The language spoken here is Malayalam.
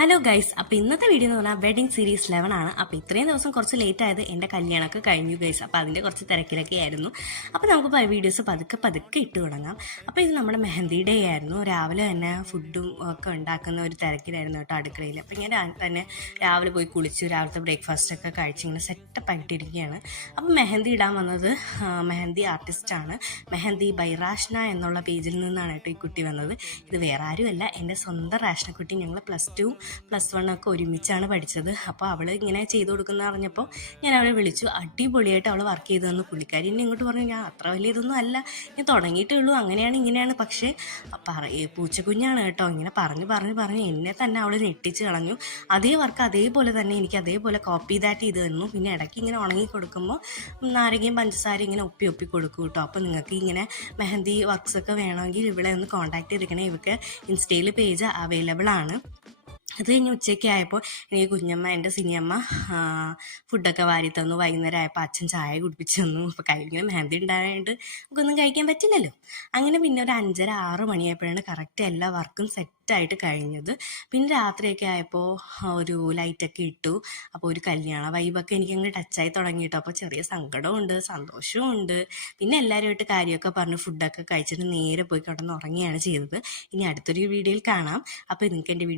ഹലോ ഗൈസ്, അപ്പോൾ ഇന്നത്തെ വീഡിയോ എന്ന് പറഞ്ഞാൽ വെഡിങ് സീരീസ് 11 ആണ്. അപ്പോൾ ഇത്രയും ദിവസം കുറച്ച് ലേറ്റ് ആയത് എൻ്റെ കല്യാണമൊക്കെ കഴിഞ്ഞു ഗൈസ്. അപ്പോൾ അതിൻ്റെ കുറച്ച് തിരക്കിലൊക്കെ ആയിരുന്നു. അപ്പോൾ നമുക്ക് വീഡിയോസ് പതുക്കെ ഇട്ട് തുടങ്ങാം. അപ്പോൾ ഇത് നമ്മുടെ മെഹന്തി ഡേ ആയിരുന്നു. രാവിലെ തന്നെ ഫുഡും ഒക്കെ ഉണ്ടാക്കുന്ന ഒരു തിരക്കിലായിരുന്നു കേട്ടോ അടുക്കളയിൽ. അപ്പോൾ ഞാൻ തന്നെ രാവിലെ പോയി കുളിച്ചു, രാവിലത്തെ ബ്രേക്ക്ഫാസ്റ്റൊക്കെ കഴിച്ച് ഇങ്ങനെ സെറ്റപ്പ് ആയിട്ടിരിക്കുകയാണ്. അപ്പോൾ മെഹന്തി ഇടാൻ വന്നത് മെഹന്തി ആർട്ടിസ്റ്റാണ്. മെഹന്തി ബൈ റാഷ്ന എന്നുള്ള പേജിൽ നിന്നാണ് കേട്ടോ ഈ കുട്ടി വന്നത്. ഇത് വേറെ ആരുമല്ല, എൻ്റെ സ്വന്തം റാഷ്നക്കുട്ടി. ഞങ്ങൾ +2 +1 ഒക്കെ ഒരുമിച്ചാണ് പഠിച്ചത്. അപ്പോൾ അവൾ ഇങ്ങനെ ചെയ്തു കൊടുക്കുന്ന അറിഞ്ഞപ്പോൾ ഞാൻ അവളെ വിളിച്ചു. അടിപൊളിയായിട്ട് അവൾ വർക്ക് ചെയ്തു തന്നു. പുള്ളിക്കാരി എന്നെ ഇങ്ങോട്ട് പറഞ്ഞു, ഞാൻ അത്ര വലിയ ഇതൊന്നും അല്ല, ഞാൻ തുടങ്ങിയിട്ടേ ഉള്ളൂ, അങ്ങനെയാണ് ഇങ്ങനെയാണ്. പക്ഷേ പൂച്ചക്കുഞ്ഞാണ് കേട്ടോ. ഇങ്ങനെ പറഞ്ഞ് എന്നെ തന്നെ അവൾ ഞെട്ടിച്ച് കളഞ്ഞു. അതേ വർക്ക് അതേപോലെ തന്നെ എനിക്ക് അതേപോലെ കോപ്പി ദാറ്റ് ചെയ്ത് തന്നു. പിന്നെ ഇടയ്ക്ക് ഇങ്ങനെ ഉണങ്ങി കൊടുക്കുമ്പോൾ നാരങ്ങയും പഞ്ചസാര ഇങ്ങനെ ഒപ്പി കൊടുക്കും കേട്ടോ. അപ്പോൾ നിങ്ങൾക്ക് ഇങ്ങനെ മെഹന്തി വർക്ക്സൊക്കെ വേണമെങ്കിൽ ഇവിടെ ഒന്ന് കോൺടാക്ട് ചെയ്തിരിക്കണേ. ഇവർക്ക് ഇൻസ്റ്റയിൽ പേജ് അവൈലബിൾ ആണ്. അത് കഴിഞ്ഞ് ഉച്ചയ്ക്ക് ആയപ്പോൾ എനിക്ക് കുഞ്ഞമ്മ, എൻ്റെ സിനിയമ്മ ഫുഡൊക്കെ വാരി തന്നു. വൈകുന്നേരം ആയപ്പോൾ അച്ഛൻ ചായ കുടിപ്പിച്ച് തന്നു. അപ്പോൾ കയ്യിലിങ്ങനെ മെഹന്തി ഉണ്ടായതുകൊണ്ട് നമുക്കൊന്നും കഴിക്കാൻ പറ്റില്ലല്ലോ. അങ്ങനെ പിന്നെ ഒരു 5:30-6 മണിയായപ്പോഴാണ് കറക്റ്റ് എല്ലാ വർക്കും സെറ്റായിട്ട് കഴിഞ്ഞത്. പിന്നെ രാത്രിയൊക്കെ ആയപ്പോൾ ഒരു ലൈറ്റൊക്കെ ഇട്ടു. അപ്പോൾ ഒരു കല്യാണ വൈബൊക്കെ എനിക്കങ്ങ് ടച്ചായി തുടങ്ങിയിട്ടോ. അപ്പോൾ ചെറിയ സങ്കടമുണ്ട്, സന്തോഷവും. പിന്നെ എല്ലാവരുമായിട്ട് കാര്യമൊക്കെ പറഞ്ഞ് ഫുഡൊക്കെ കഴിച്ചിട്ട് നേരെ പോയി കിടന്ന് ഉറങ്ങുകയാണ് ചെയ്തത്. ഇനി അടുത്തൊരു വീഡിയോയിൽ കാണാം. അപ്പോൾ നിങ്ങൾക്ക് എൻ്റെ വീഡിയോ